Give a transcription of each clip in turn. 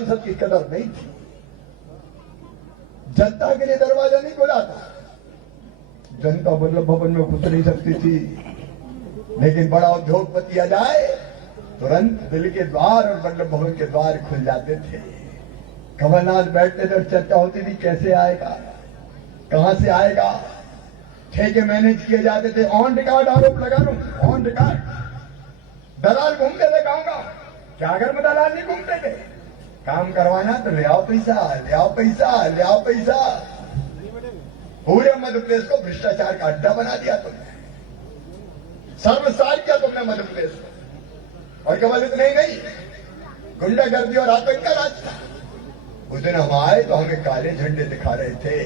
सांसद की कदर नहीं थी। जनता के लिए दरवाजा नहीं खुला था। जनता वल्लभ भवन में घुस नहीं सकती थी, लेकिन बड़ा उद्योगपति आ जाए तुरंत दिल के द्वार और वल्लभ भवन के द्वार खुल जाते थे। कमलनाथ बैठते थे और चर्चा होती थी कैसे आएगा, कहां से आएगा। ठेके मैनेज किए जाते थे। ऑन रिकॉर्ड आरोप लगा लूं, ऑन रिकॉर्ड दलाल घूमते थे गांव गांव। क्या घर में दलाल नहीं घूमते थे? काम करवाना तो ले आओ पैसा, ले आओ पैसा, ले आओ पैसा। पूरे मध्य प्रदेश को भ्रष्टाचार का अड्डा बना दिया तुमने, सर्वसार किया तुमने मध्य प्रदेश को। और केवल इतना ही नहीं, गुंडागर्दी और आतंक का राज था। उस दिन हम आए तो हमें काले झंडे दिखा रहे थे।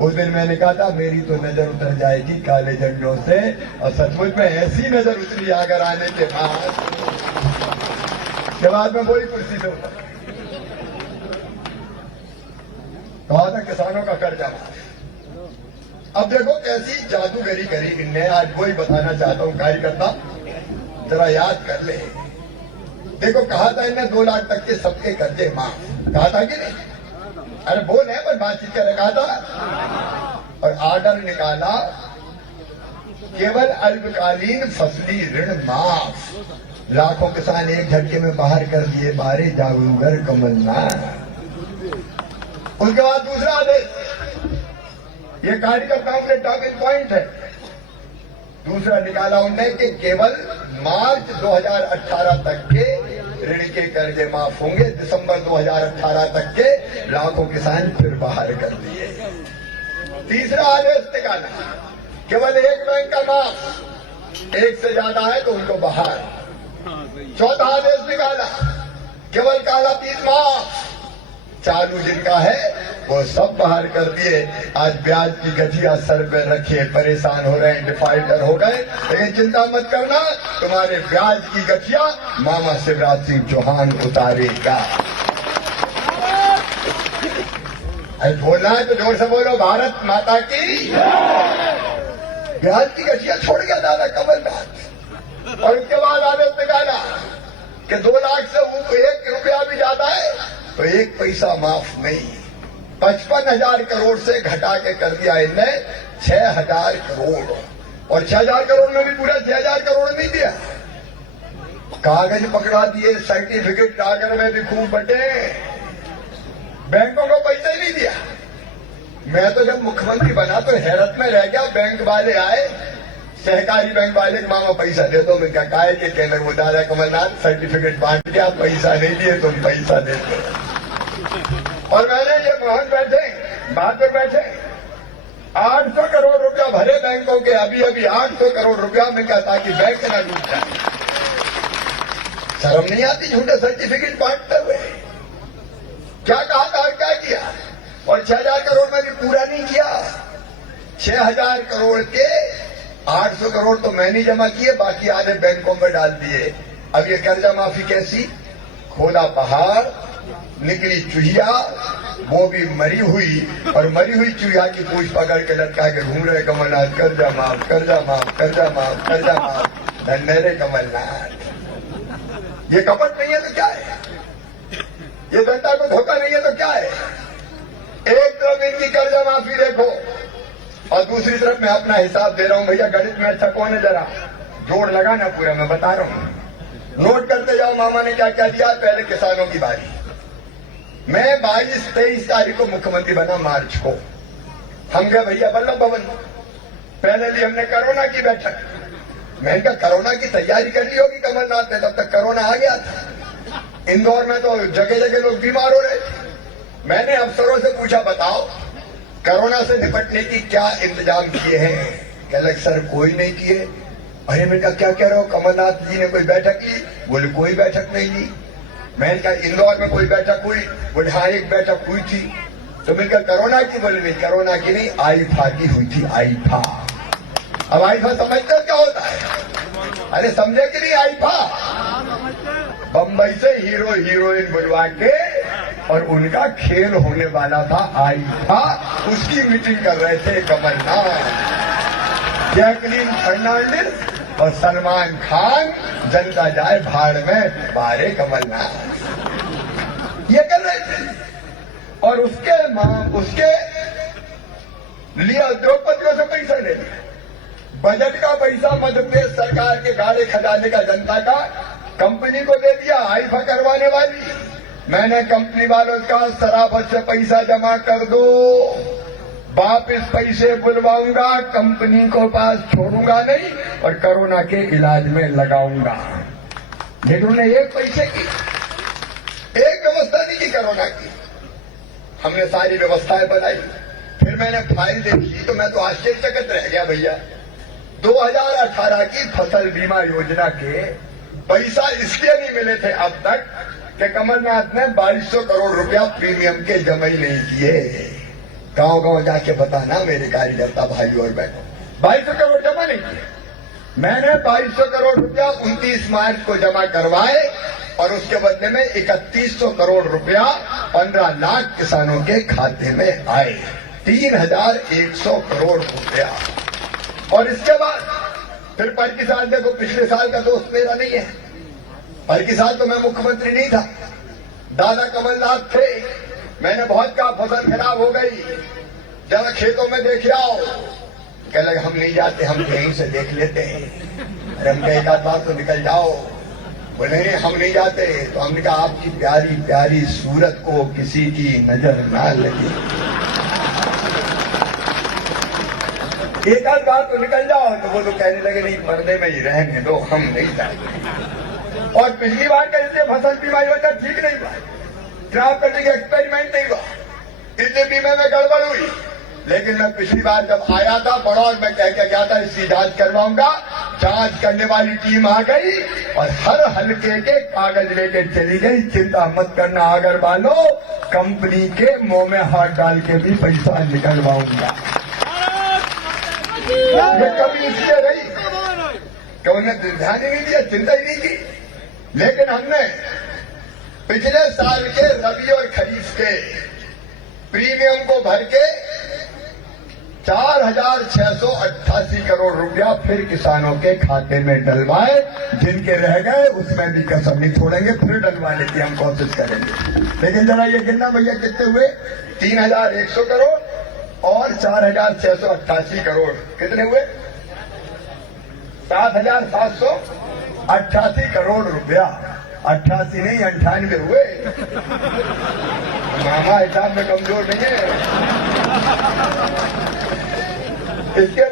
उस दिन मैंने कहा था मेरी तो नजर उतर जाएगी काले झंडों से, और सचमुच में ऐसी नजर उतरी अगर आने के बाद में वही कुर्सी से उतर। कहा था किसानों का कर्जा माफ। अब देखो कैसी जादूगरी करी इनने। आज वही बताना चाहता हूं कार्यकर्ता, जरा याद कर ले। देखो कहा था इन्हें 2 लाख तक के सबके कर्जे माफ, कहा था कि नहीं? अरे बोल है पर बातचीत कर रखा था। और आर्डर निकाला केवल अल्पकालीन फसली ऋण माफ। लाखों किसान एक झटके में बाहर कर दिए बारे जागरूगर कमलनाथ। उसके बाद दूसरा आदेश, ये कार्यकर्ताओं के टॉकिंग पॉइंट है। दूसरा निकाला उनने कि केवल मार्च 2018 तक के ऋण के कर्जे माफ होंगे। दिसंबर 2018 तक के लाखों किसान फिर बाहर कर दिए। तीसरा आदेश निकाला केवल एक बैंक का माफ, एक से ज्यादा है तो उनको बाहर। चौथा आदेश निकाला केवल काला 30 माफ, चालू जिनका है वो सब बाहर कर दिए। आज ब्याज की गठिया सर पे रखिए, परेशान हो रहे हैं, डिफाल्टर हो गए। लेकिन चिंता मत करना, तुम्हारे ब्याज की गठिया मामा शिवराज सिंह चौहान उतारेगा। अरे बोलना है तो जोर से बोलो, भारत माता की। ब्याज की गठिया छोड़ गया दादा कमलनाथ। और उसके बाद आदेश निकाला कि 2 लाख से 1 रुपया भी ज्यादा है तो 1 पैसा माफ नहीं। 55,000 करोड़ से घटा के कर दिया इनने 6,000 करोड़। और 6,000 करोड़ में भी पूरा 6,000 करोड़ नहीं दिया, कागज पकड़ा दिए, सर्टिफिकेट कागज में भी खूब बटे, बैंकों को पैसा ही नहीं दिया। मैं तो जब मुख्यमंत्री बना तो हैरत में रह गया। बैंक वाले आए, सहकारी बैंक वाले, मामा पैसा दे दो। मैं क्या है कि केंद्र में दादा कमलनाथ सर्टिफिकेट बांट दिया, पैसा नहीं दिए, तुम पैसा दे दो। और मैंने ये मोहन बैठे बहादुर बैठे 800 करोड़ रुपया भरे बैंकों के, अभी अभी 800 करोड़ रुपया में क्या, ताकि बैंक न डूब जाए। शर्म नहीं आती झूठे सर्टिफिकेट बांटते हुए? क्या कहा था और क्या किया? और 6,000 करोड़ में भी पूरा नहीं किया। 6,000 करोड़ के 800 करोड़ तो मैंने जमा किए, बाकी आधे बैंकों में डाल दिए। अब ये कर्जा माफी कैसी? खोदा पहाड़, निकली चूहिया, वो भी मरी हुई, और मरी हुई चूहिया की पूछ पकड़ के लटका के घूम रहे कमलनाथ, कर्जा माफ, कर्जा माफ, कर्जा माफ, कर्जा माफ। धन्य कमलनाथ। ये कपट नहीं है तो क्या है? ये जनता को धोखा नहीं है तो क्या है? एक तरफ इनकी कर्जा माफी देखो और दूसरी तरफ मैं अपना हिसाब दे रहा हूं। भैया गणित में अच्छा कौन है, जरा जोड़ लगाना पूरा, मैं बता रहा हूं। नोट करते जाओ मामा ने क्या क्या दिया। पहले किसानों की बारी। मैं 22-23 तारीख को मुख्यमंत्री बना मार्च को। हम गए भैया वल्लभ भवन। पहले ली हमने कोरोना की बैठक। मैंने कहा कोरोना की तैयारी कर ली होगी कमलनाथ ने, तब तक कोरोना आ गया था। इंदौर में तो जगह जगह लोग बीमार हो रहे थे। मैंने अफसरों से पूछा बताओ कोरोना से निपटने की क्या इंतजाम किए हैं? कह लगे सर कोई नहीं किए। अरे मैंने कहा क्या कह रहे हो, कमलनाथ जी ने कोई बैठक ली? बोले कोई बैठक नहीं ली। मैंने कहा इंदौर में कोई बैठक हुई? बोले हाँ एक बैठक हुई थी। तो मैंने कहा कोरोना की? बोले नहीं कोरोना की नहीं, आईफा की हुई थी, आईफा। अब आईफा समझते हो क्या होता है? अरे समझे कि नहीं? आईफा बम्बई से हीरो हीरोइन बुलवा के और उनका खेल होने वाला था आईफा, उसकी मीटिंग कर रहे थे कमलनाथ, जैकलीन फर्नांडिस और सलमान खान। जनता जाए भाड़ में, बारे कमलनाथ। रहे थे और उसके लिए उद्योगपतियों से पैसा ले लिया। बजट का पैसा मध्य प्रदेश सरकार के गाड़े खजाने का जनता का कंपनी को दे दिया आईफा करवाने वाली। मैंने कंपनी वालों का सराफत से पैसा जमा कर दो, वापिस पैसे बुलवाऊंगा, कंपनी को पास छोड़ूंगा नहीं और कोरोना के इलाज में लगाऊंगा। लेकिन उन्हें एक पैसे की एक व्यवस्था नहीं की कोरोना की। हमने सारी व्यवस्थाएं बनाई। फिर मैंने फाइल देखी तो मैं तो आश्चर्यचकित रह गया भैया। 2018 की फसल बीमा योजना के पैसा इसलिए नहीं मिले थे अब तक कि कमलनाथ ने 2200 करोड़ रुपया प्रीमियम के जमा ही नहीं किए। गांव गांव जाके बताना मेरे कार्यकर्ता भाई और बहनों, 2200 करोड़ जमा नहीं किए। मैंने 2200 करोड़ रुपया 29 मार्च को जमा करवाए और उसके बदले में 3100 करोड़ रुपया 15 लाख किसानों के खाते में आए, 3100 करोड़ रुपया। और इसके बाद फिर पर की साल देखो, पिछले साल का दोस्त मेरा नहीं है। पर की साल तो मैं मुख्यमंत्री नहीं था, दादा कमलनाथ थे। मैंने बहुत कहा फसल खराब हो गई, जरा खेतों में देख आओ। कह लगे हम नहीं जाते, हम कहीं से देख लेते हैं। अरे हम एक आध बार तो निकल जाओ। बोले हम नहीं जाते। तो हमने कहा आपकी प्यारी प्यारी सूरत को किसी की नजर ना लगे, एक आध बार तो निकल जाओ। तो वो तो कहने लगे नहीं, मरने में ही रहने दो, हम नहीं जाएंगे। और पिछली बार कैसे फसल बीमा योजना ठीक नहीं हुआ, ड्राफ्ट करने का एक्सपेरिमेंट नहीं हुआ, इसलिए बीमे में गड़बड़ हुई। लेकिन मैं पिछली बार जब आया था बड़ौर में कह के गया था इसकी जांच करवाऊंगा। जांच करने वाली टीम आ गई और हर हल्के के कागज लेके चली गई। चिंता मत करना अग्रवालों, कंपनी के मुंह में हाथ डाल के भी पैसा निकलवाऊंगा। ये कभी इसलिए रही कि उन्हें ध्यान ही नहीं दिया, चिंता ही नहीं की। लेकिन हमने पिछले साल के रबी और खरीफ के प्रीमियम को भर के 4688 करोड़ रुपया फिर किसानों के खाते में डलवाए। जिनके रह गए उसमें भी कसर नहीं छोड़ेंगे, फिर डलवाने की हम कोशिश करेंगे। लेकिन जरा ये गिनना भैया कितने हुए, 3100 करोड़ और 4688 करोड़, कितने हुए? 7788 करोड़ रुपया। 88 नहीं 98 हुए। मामा हिसाब में कमजोर नहीं है। इसके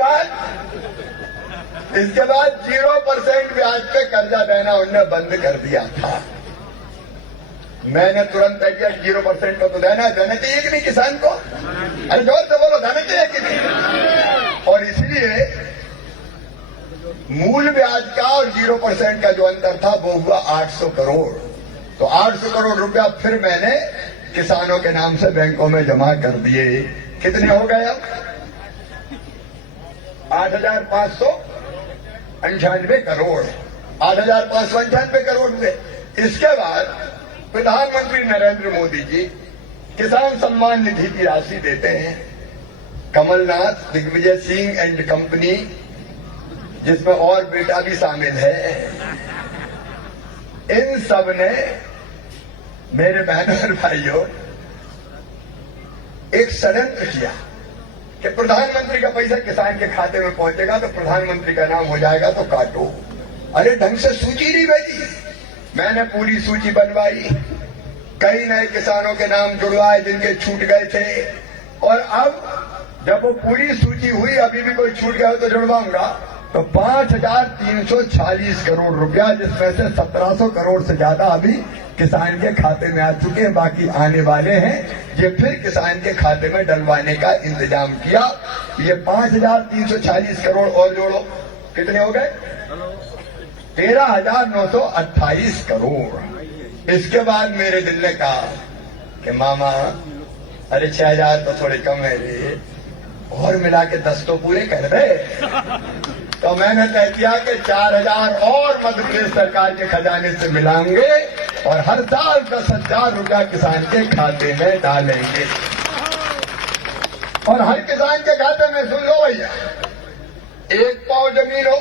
बाद 0% ब्याज पे कर्जा देना उन्होंने बंद कर दिया था। मैंने तुरंत तय किया 0% को तो देना चाहिए कि नहीं किसान को? अरे जोर से बोलो, देना चाहिए कि नहीं? और इसलिए मूल ब्याज का और 0% का जो अंतर था वो हुआ 800 करोड़। तो 800 करोड़ रुपया फिर मैंने किसानों के नाम से बैंकों में जमा कर दिए। कितने हो गए अब? 8598 करोड़, 8598 करोड़ हुए। इसके बाद प्रधानमंत्री नरेंद्र मोदी जी किसान सम्मान निधि की राशि देते हैं। कमलनाथ, दिग्विजय सिंह एंड कंपनी, जिसमें और बेटा भी शामिल है, इन सब ने मेरे बहनों और भाइयों एक षड्यंत्र किया कि प्रधानमंत्री का पैसा किसान के खाते में पहुंचेगा तो प्रधानमंत्री का नाम हो जाएगा तो काटो। अरे ढंग से सूची नहीं भेजी। मैंने पूरी सूची बनवाई, कई नए किसानों के नाम जुड़वाए जिनके छूट गए थे। और अब जब वो पूरी सूची हुई, अभी भी कोई छूट गया हो तो जुड़वाऊंगा, तो 5340 करोड़ रुपया, जिसमें से 1700 करोड़ से ज्यादा अभी किसान के खाते में आ चुके हैं, बाकी आने वाले हैं। ये फिर किसान के खाते में डलवाने का इंतजाम किया। ये 5340 करोड़ और जोड़ो, कितने हो गए? 13928 करोड़। इसके बाद मेरे दिल ने कहा कि मामा अरे 6000 तो थोड़े कम है रे, और मिला के 10 तो पूरे कर दे। तो मैंने तय किया कि 4000 और मध्य प्रदेश सरकार के खजाने से मिलाएंगे और हर साल 10,000 रुपया किसान के खाते में डालेंगे। और हर किसान के खाते में, सुन लो भैया, 1 पाव जमीन हो,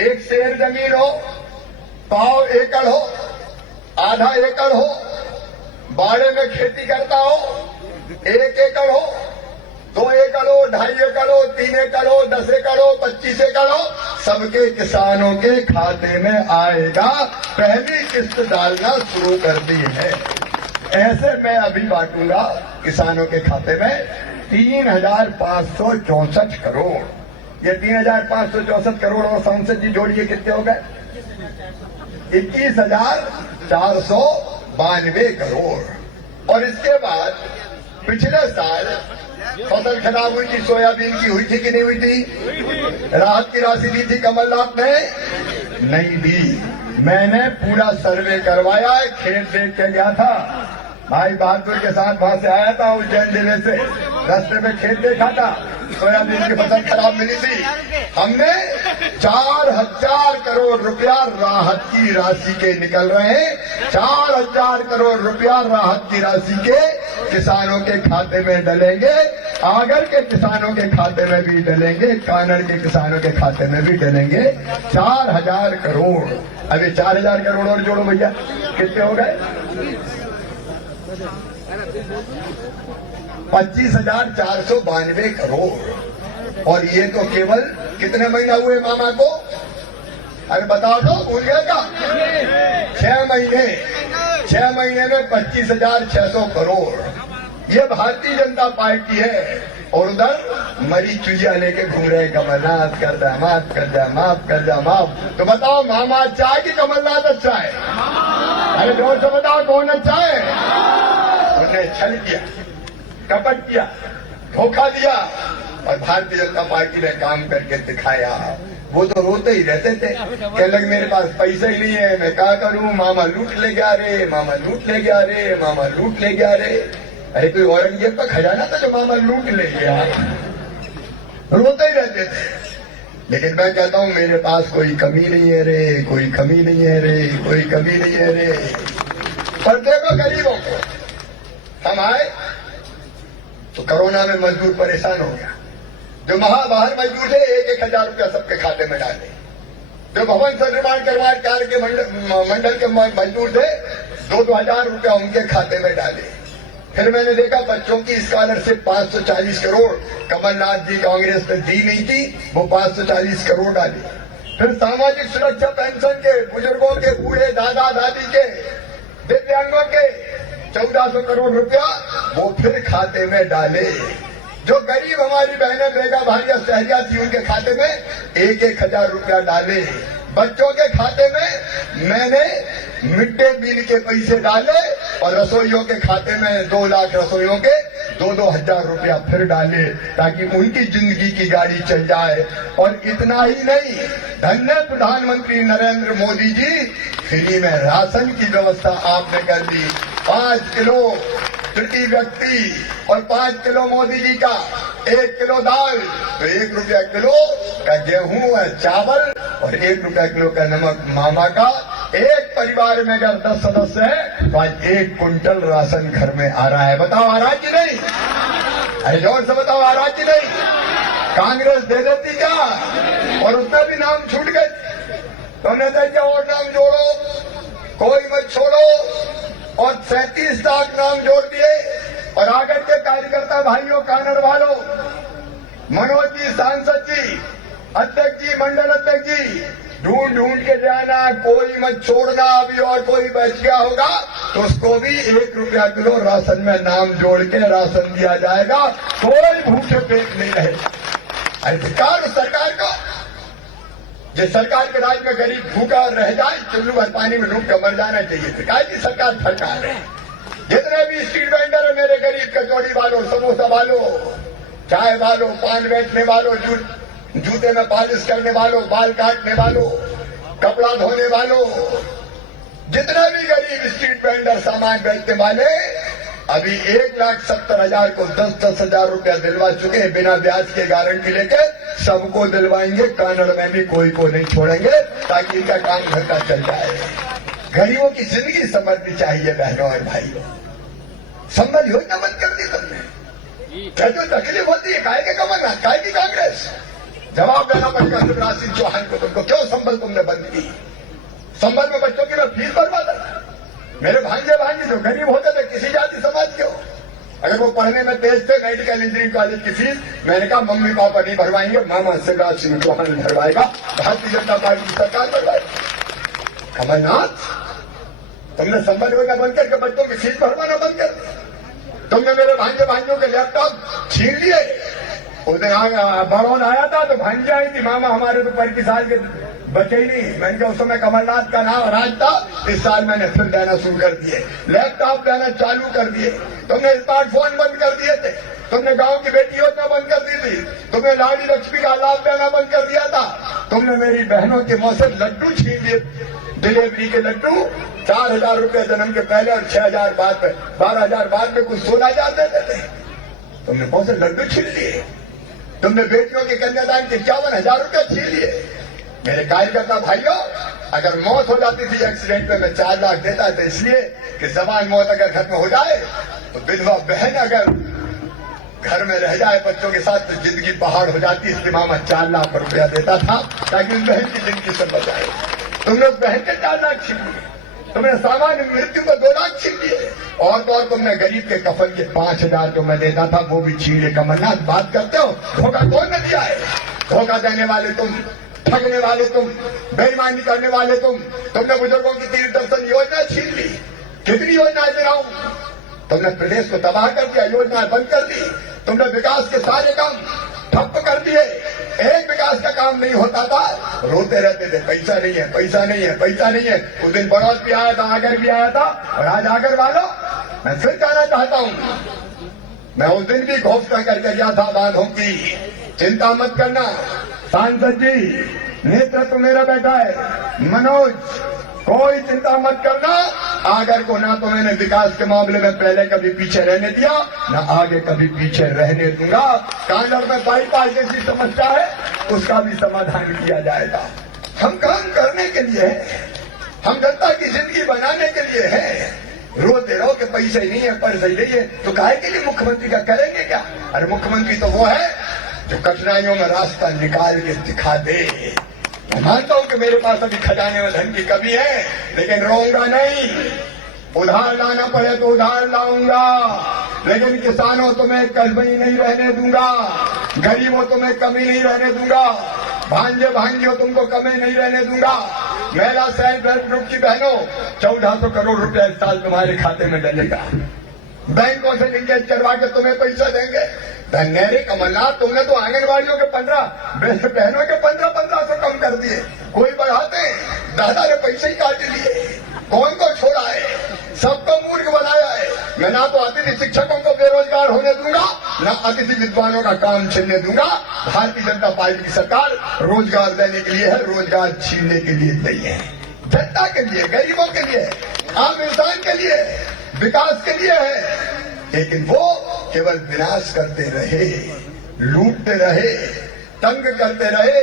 1 शेर जमीन हो, पाव एकड़ हो, आधा एकड़ हो, बाड़े में खेती करता हो, 1 एकड़ हो, 2 एकड़ हो, 2.5 एकड़ हो, 3 एकड़ हो, 10 एकड़ हो, 25 एकड़ हो, सबके किसानों के खाते में आएगा। पहली किस्त डालना शुरू कर दी है। ऐसे मैं अभी बांटूंगा किसानों के खाते में 3,564 करोड़। ये 3,564 करोड़ और सांसद जी जोड़िए कितने हो गए? 21,492 करोड़। और इसके बाद पिछले साल फसल खराब हुई थी, सोयाबीन की हुई थी कि नहीं हुई थी? राहत की राशि दी थी कमलनाथ ने? नहीं दी। मैंने पूरा सर्वे करवाया, खेत देख के गया था, भाई बहादुर के साथ वहां से आया था उज्जैन जिले से, रास्ते में खेत देखा था, सोयाबीन की फसल खराब मिली थी। हमने 4,000 करोड़ रुपया राहत की राशि के निकल रहे हैं। 4,000 करोड़ रुपया राहत की राशि के किसानों के खाते में डलेंगे। आगर के किसानों के खाते में भी डलेंगे, कानड़ के किसानों के खाते में भी डलेंगे। 4,000 करोड़। अभी 4,000 करोड़ और जोड़ो भैया, कितने हो गए? 25,492 करोड़। और ये तो केवल कितने महीना हुए मामा को? अरे बताओ तो, भूल गया क्या? 6 महीने। 6 महीने में 25,600 करोड़। ये भारतीय जनता पार्टी है। और उधर मरी चुजिया लेके घूम रहे कमलनाथ, कर दे माफ, कर दे माफ, कर दे माफ। तो बताओ मामा अच्छा है कि कमलनाथ अच्छा है? अरे जोर से बताओ कौन अच्छा है? उन्हें छल किया, कपट किया, धोखा दिया और भारतीय जनता पार्टी ने काम करके दिखाया। वो तो रोते ही रहते थे, कहने लगे मेरे पास पैसे ही नहीं है, मैं क्या करूं, मामा लूट ले गया रे, मामा लूट ले गया रे, मामा लूट ले गया रे। अरे कोई औरंगजेब का खजाना था जो मामा लूट ले गया? रोते ही रहते थे। लेकिन मैं कहता हूं मेरे पास कोई कमी नहीं है रे, कोई कमी नहीं है रे, कोई कमी नहीं है रे। पर देखो गरीबों को, हम आए तो कोरोना में मजदूर परेशान हो गया। जो बाहर मजदूर थे 1,000 रुपया सबके खाते में डाले। जो भवन निर्माण निर्माण कार्य के मंडल के मजदूर थे 2,000 रुपया उनके खाते में डाले। फिर मैंने देखा बच्चों की स्कॉलरशिप 540 करोड़ कमलनाथ जी कांग्रेस ने दी नहीं थी, वो 540 करोड़ डाली। फिर सामाजिक सुरक्षा पेंशन के, बुजुर्गों के, बूढ़े दादा दादी के, दिव्यांगों के 1,400 करोड़ रुपया वो फिर खाते में डाले। जो गरीब हमारी बहनें बेगा भारिया सहरिया थी उनके खाते में 1,000 रुपया डाले। बच्चों के खाते में मैंने मिड डे मील के पैसे डाले और रसोइयों के खाते में 2 लाख रसोइयों के 2-2 हजार रुपया फिर डाले ताकि उनकी जिंदगी की गाड़ी चल जाए। और इतना ही नहीं, धन्य प्रधानमंत्री नरेंद्र मोदी जी, फ्री में राशन की व्यवस्था आपने कर दी। 5 किलो प्रति व्यक्ति और 5 किलो मोदी जी का, 1 किलो दाल तो 1 रुपया किलो का गेहूं और चावल और 1 रुपया किलो का नमक मामा का। एक परिवार में अगर 10 सदस्य है तो आज 1 कुंटल राशन घर में आ रहा है। बताओ आ रहा कि नहीं? अरे जोर से बताओ आ रहा कि नहीं? कांग्रेस दे देती क्या? और उसमें भी नाम छूट गए तो नेता क्या और नाम जोड़ो, कोई मत छोड़ो। और 37 लाख नाम जोड़ दिए। और आगे के कार्यकर्ता भाइयों, कानड़ वालों, मनोज जी, सांसद जी, अध्यक्ष जी, मंडल अध्यक्ष जी, ढूंढ ढूंढ के जाना, कोई मत छोड़ना। अभी और कोई बच गया होगा तो उसको भी 1 रुपया किलो राशन में नाम जोड़ के राशन दिया जाएगा। कोई भूखे पेट नहीं रहे। अधिकार सरकार को, जिस सरकार के राज में गरीब भूखा रह जाए, चुल्लू भर पानी में डूब कर मर जाना चाहिए। सरकार की सरकार है। जितने भी स्ट्रीट वेंडर है मेरे गरीब, कचौड़ी वालों, समोसा वालों, चाय वालों, पान बेचने वालों, जूते में पॉलिश करने वालों, बाल काटने वालों, कपड़ा धोने वालों, जितने भी गरीब स्ट्रीट वेंडर सामान बेचने वाले, अभी 1,70,000 को 10-10 हजार रुपया दिलवा चुके हैं बिना ब्याज के गारंटी लेके। सबको दिलवाएंगे, कानड़ में भी कोई को नहीं छोड़ेंगे ताकि इनका काम घर का चल जाए। गरीबों की जिंदगी समझनी चाहिए बहनों और भाइयों। संबल योजना बंद कर दी तुमने। क्या जो तकलीफ होती है काहे के कमलनाथ, काहे की कांग्रेस? जवाब देना पड़ेगा शिवराज सिंह चौहान को। तुमको क्यों संबल तुमने बंद की? संबल में बच्चों की मैं फीस भरवा था। मेरे भांजे जो गरीब होते थे, किसी अगर वो पढ़ने में तेज थे, मेडिकल इंजीनियरिंग कॉलेज की फीस मैंने कहा मम्मी पापा नहीं भरवाएंगे, मामा शिवराज सिंह चौहान भरवाएगा, भारतीय जनता पार्टी की सरकार भरवाएगी। कमलनाथ, तुमने संबंध योजना बंद करके बच्चों की फीस भरवाना बंद कर दिया। तुमने मेरे भाइयों के लैपटॉप छीन लिए। उस दिन बड़ौन आया था तो भांजी आई थी, मामा हमारे तो 25 साल के बचे ही नहीं। मैंने कहा उस समय कमलनाथ का नाम राज था, इस साल मैंने फिर देना शुरू कर दिए, लैपटॉप देना चालू कर दिए। तुमने स्मार्टफोन बंद कर दिए थे, तुमने गांव की बेटी योजना बंद कर दी थी, तुमने लाड़ी लक्ष्मी का लाभ देना बंद कर दिया था, तुमने मेरी बहनों के मुंह से लड्डू छीन लिए, डिलीवरी के लड्डू 4,000 रुपए जन्म के पहले और 6,000 बाद में, 12,000 बाद में कुछ 16,000 देते थे। तुमने मुंह से लड्डू छीन लिए। तुमने बेटियों के कन्यादान के 51,000 रुपए छीन लिए। मेरे कार्यकर्ता भाइयों, अगर मौत हो जाती थी एक्सीडेंट में, मैं 4 लाख देता था, इसलिए कि जबान मौत अगर खत्म हो जाए तो विधवा बहन अगर घर में रह जाए बच्चों के साथ तो जिंदगी पहाड़ हो जाती, इसलिए मामा 4 लाख रुपया देता था ताकि उस बहन की जिंदगी से बचाए। तुमने उस बहन के 4 लाख छीन लिए। तुमने सामान्य मृत्यु को 2 लाख छीन लिए। और तो और तुमने गरीब के कफन के 5,000 जो मैं देता था वो भी छीन लिए। कमलनाथ, बात करते हो, धोखा कौन ने दिया है? धोखा देने वाले तुम, ठगने वाले तुम, बेईमानी करने वाले तुम। तुमने बुजुर्गों की तीर्थ दर्शन योजना छीन ली। कितनी योजनाएं गिराऊं? तुमने प्रदेश को तबाह कर दिया, योजनाएं बंद कर दी। तुमने विकास के सारे काम ठप्प कर दिए। एक विकास का काम नहीं होता था, रोते रहते थे पैसा नहीं है, पैसा नहीं है, पैसा नहीं है। उस दिन बड़ौद भी आया था, आगर भी आया था, और आज आगर वालों मैं फिर कहना चाहता हूं, मैं उस दिन भी घोषणा करके गया था बांधों की, चिंता मत करना। सांसद जी, नेतृत्व मेरा बैठा है, मनोज, कोई चिंता मत करना। आगर को ना तो मैंने विकास के मामले में पहले कभी पीछे रहने दिया, ना आगे कभी पीछे रहने दूंगा। कांगड़ में बाईपास जैसी समस्या है, उसका भी समाधान किया जाएगा। हम काम करने के लिए हैं, हम जनता की जिंदगी बनाने के लिए हैं। रोते रहो कि पैसे नहीं है, पैसे नहीं है, तो काहे के लिए मुख्यमंत्री का करेंगे क्या? अरे मुख्यमंत्री तो वो है जो कठिनाइयों में रास्ता निकाल के दिखा दे। मैं मानता हूं कि मेरे पास अभी खजाने में धन की कमी है, लेकिन रोऊंगा नहीं। उधार लाना पड़े तो उधार लाऊंगा, लेकिन किसानों तुम्हें कमी नहीं रहने दूंगा, गरीबों तुम्हें कमी नहीं रहने दूंगा, भांजे भांजियों तुमको कमी नहीं रहने दूंगा। महिला सेल्फ हेल्प ग्रुप की बहनों, 1400 करोड़ रुपया इस साल तुम्हारे खाते में डलेगा। बैंकों से लिंकेज करवा के तुम्हें पैसा देंगे। धन्यवाद कमलनाथ, तुमने तो आंगनबाड़ियों के 15 बहनों के 1500 कम कर दिए। कोई बढ़ाते, दादा ने पैसे ही काट लिए। कौन को छोड़ा है? सबको मूर्ख बनाया है। मैं ना तो अतिथि शिक्षकों को बेरोजगार होने दूंगा, ना अतिथि विद्वानों का काम छीनने दूंगा। भारतीय जनता पार्टी की सरकार रोजगार देने के लिए है, रोजगार छीनने के लिए नहीं है। जनता के लिए, गरीबों के लिए, आम इंसान के लिए, विकास के लिए है। लेकिन वो केवल विनाश करते रहे, लूटते रहे, तंग करते रहे।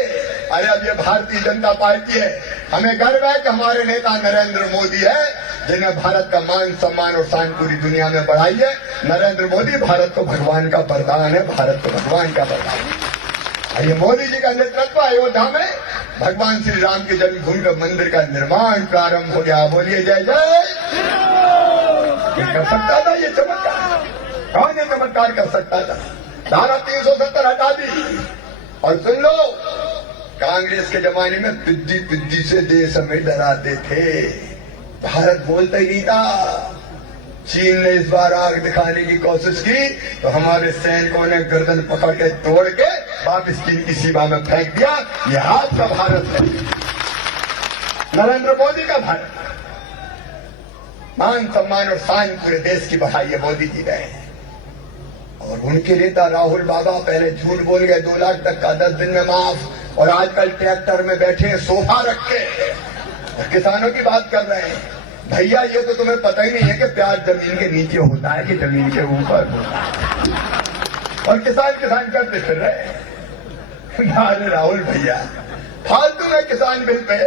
अरे अब ये भारतीय जनता पार्टी है, हमें गर्व है कि हमारे नेता नरेंद्र मोदी है, जिन्हें भारत का मान सम्मान और शान पूरी दुनिया में बढ़ाई है। नरेंद्र मोदी भारत को भगवान का वरदान है, भारत को भगवान का वरदान। ये मोदी जी का नेतृत्व, अयोध्या में भगवान श्री राम की जन्मभूमि में मंदिर का निर्माण प्रारंभ हो गया। बोलिए जय जय। कर सकता था ये चमत्कार? कौन ये चमत्कार कर सकता था? धारा 370 हटा दी। और सुन लो, कांग्रेस के जमाने में पिद्दी से देश हमें डराते थे, भारत बोलता ही नहीं था। चीन ने इस बार आग दिखाने की कोशिश की तो हमारे सैनिकों ने गर्दन पकड़ के तोड़ के वापिस चीन की सीमा में फेंक दिया। यह आज का भारत है, नरेंद्र मोदी का भारत। मान सम्मान और शान पूरे देश की बढ़ाई है मोदी जी गए। और उनके नेता राहुल बाबा पहले झूठ बोल गए, 2 लाख तक का 10 दिन में माफ, और आजकल ट्रैक्टर में बैठे सोफा रख के और किसानों की बात कर रहे हैं। भैया ये तो तुम्हें पता ही नहीं है कि प्याज जमीन के नीचे होता है कि जमीन के ऊपर होता है, और किसान करते फिर रहे। अरे राहुल भैया, फालतू में किसान बिल पे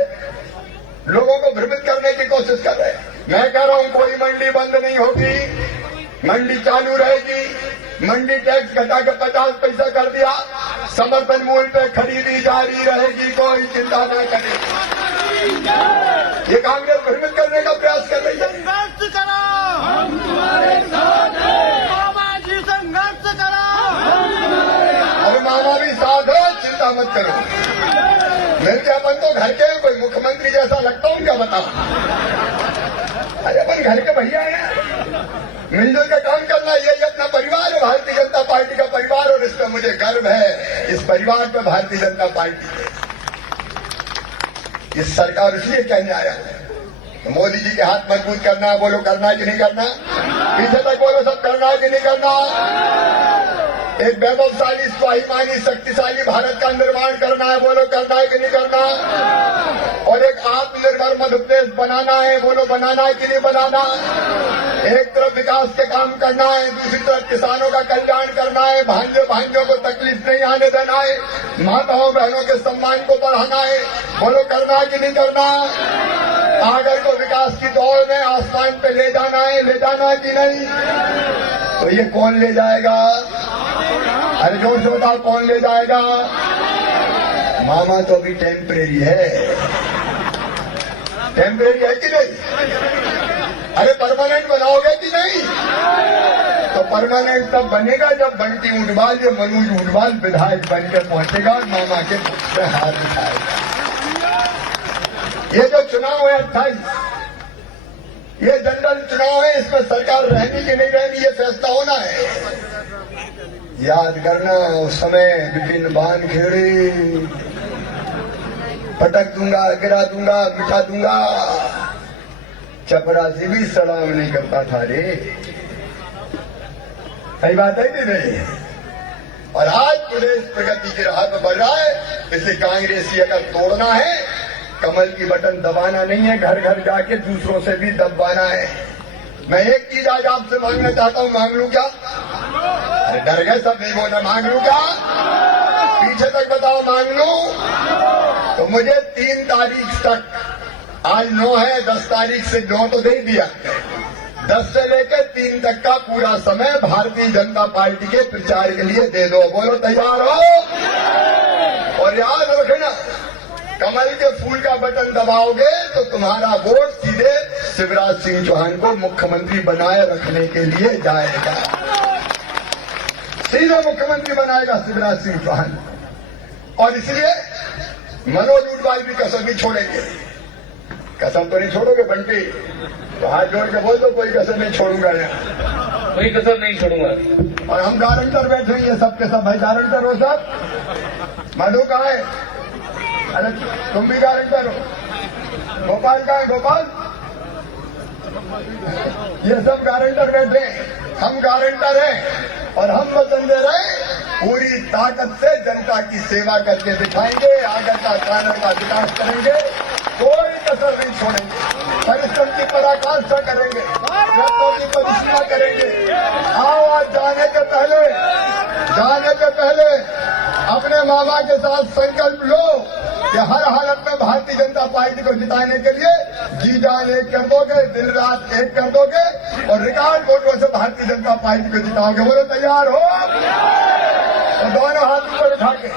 लोगों को भ्रमित करने की कोशिश कर रहे हैं। मैं कह रहा हूं कोई मंडी बंद नहीं होगी, मंडी चालू रहेगी। मंडी टैक्स घटा के 50 पैसा कर दिया, समर्थन मूल्य पे खरीदी जारी रहेगी, कोई चिंता न करें। ये कांग्रेस भ्रमित करने का प्रयास कर रही है। हम तुम्हारे साथ हैं। अपन तो घर के हैं, कोई मुख्यमंत्री जैसा लगता हूं क्या बताओ? अरे अपन घर के भैया हैं, मिलजुल के काम करना, यही अपना परिवार है भारतीय जनता पार्टी का परिवार, और इस पर मुझे गर्व है, इस परिवार पर भारतीय जनता पार्टी के। इस सरकार इसलिए कहने आया तो मोदी जी के हाथ मजबूत करना है, बोलो करना है कि नहीं करना? पीछे तक बोलो सब करना है कि नहीं करना? एक वैभवशाली, स्वाभिमानी, शक्तिशाली भारत का निर्माण करना है, बोलो करना है कि नहीं करना? और एक आत्मनिर्भर मध्य प्रदेश बनाना है, बोलो बनाना है कि नहीं बनाना? एक तरफ विकास के काम करना है, दूसरी तरफ किसानों का कल्याण करना है, भाइयों को तकलीफ नहीं आने देना है, माताओं बहनों के सम्मान को बढ़ाना है, बोलो करना है कि नहीं करना? सागर को विकास की दौड़ में आसमान पे ले जाना है कि नहीं? तो ये कौन ले जाएगा? अरे जोर से बताओ कौन ले जाएगा? मामा तो अभी टेम्परेरी है, टेम्परेरी है कि नहीं? अरे परमानेंट बनाओगे कि नहीं? तो परमानेंट तब बनेगा जब बंटी ऊंटवाल या मनोज ऊंटवाल विधायक बनकर पहुंचेगा और मामा के मुख पे हाथ उठाएगा। ये जो चुनाव है 28, ये जनरल चुनाव है, इसमें सरकार रहनी कि नहीं रहनी ये फैसला होना है। याद करना उस समय विपिन बाण खेड़े, पटक दूंगा, गिरा दूंगा, मिटा दूंगा, चपरासी भी सलाम नहीं करता था रे। सही बात है कि नहीं? और आज प्रदेश प्रगति की राह पर बढ़ रहा है, इसलिए कांग्रेसी अगर तोड़ना है, कमल की बटन दबाना नहीं है, घर घर जाके दूसरों से भी दबाना है। मैं एक चीज आज आपसे मांगना चाहता हूं, मांग लूं क्या? अरे डर गए सब, नहीं बोला मांग लूं क्या? पीछे तक बताओ मांग लूं? तो मुझे 3 तारीख तक, आज 9 है, 10 तारीख से 9 तो दे दिया, 10 से लेकर 3 तक का पूरा समय भारतीय जनता पार्टी के प्रचार के लिए दे दो। बोलो तैयार हो? और याद रखना, कमल के फूल का बटन दबाओगे तो तुम्हारा वोट सीधे शिवराज सिंह चौहान को मुख्यमंत्री बनाए रखने के लिए जाएगा। सीधे मुख्यमंत्री बनाएगा शिवराज सिंह चौहान। और इसलिए मनोज ऊंटवाल भी कसम नहीं छोड़ेंगे। कसम तो नहीं छोड़ोगे बंटी? तो हाथ जोड़ के बोल दो, कोई कसम नहीं छोड़ूंगा यहाँ, कोई कसम नहीं छोड़ूंगा। और हम गारंटर बैठे हैं सबके सब। भाई गारंटर हो सब? मधु कहाँ है? अरे तुम भी गारंटर हो? गोपाल कहाँ है? गोपाल? ये सब गारंटर बैठे हैं, हम गारंटर हैं, और हम वचन दे रहे हैं पूरी ताकत से जनता की सेवा करके दिखाएंगे, आगे का कानून का विकास करेंगे, कोई कसर नहीं छोड़ेंगे, परिश्रम की पराकाष्ठा करेंगे, रत्नों की परिसीमा करेंगे। आओ आज जाने के पहले अपने मामा के साथ संकल्प लो कि हर हालत में भारतीय जनता पार्टी को जिताने के लिए जी जान एक कर दोगे, दिन रात एक कर दोगे, और रिकॉर्ड वोटों से भारतीय जनता पार्टी को जिताओगे। बोलो तैयार हो? तो दोनों हाथ ऊपर उठा के,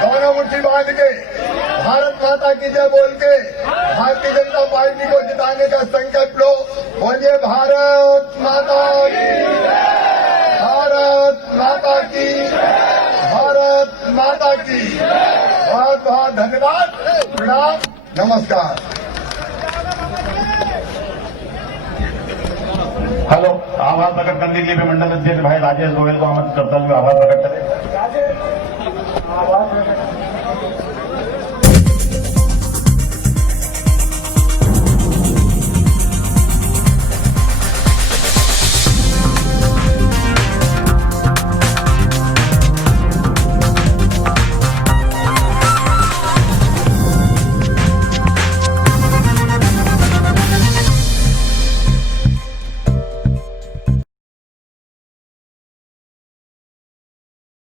दोनों मुट्ठी बांध के, भारत माता की जय बोल के भारतीय जनता पार्टी को जिताने का संकल्प लो। बोलिए भारत माता की, भारत माता की, भारत माता की। बहुत बहुत धन्यवाद, प्रणाम, नमस्कार। हेलो, आभार प्रकट करने के लिए मंडल अध्यक्ष भाई राजेश गोयल को आमंत्रित करता हूँ। आभार प्रकट करें।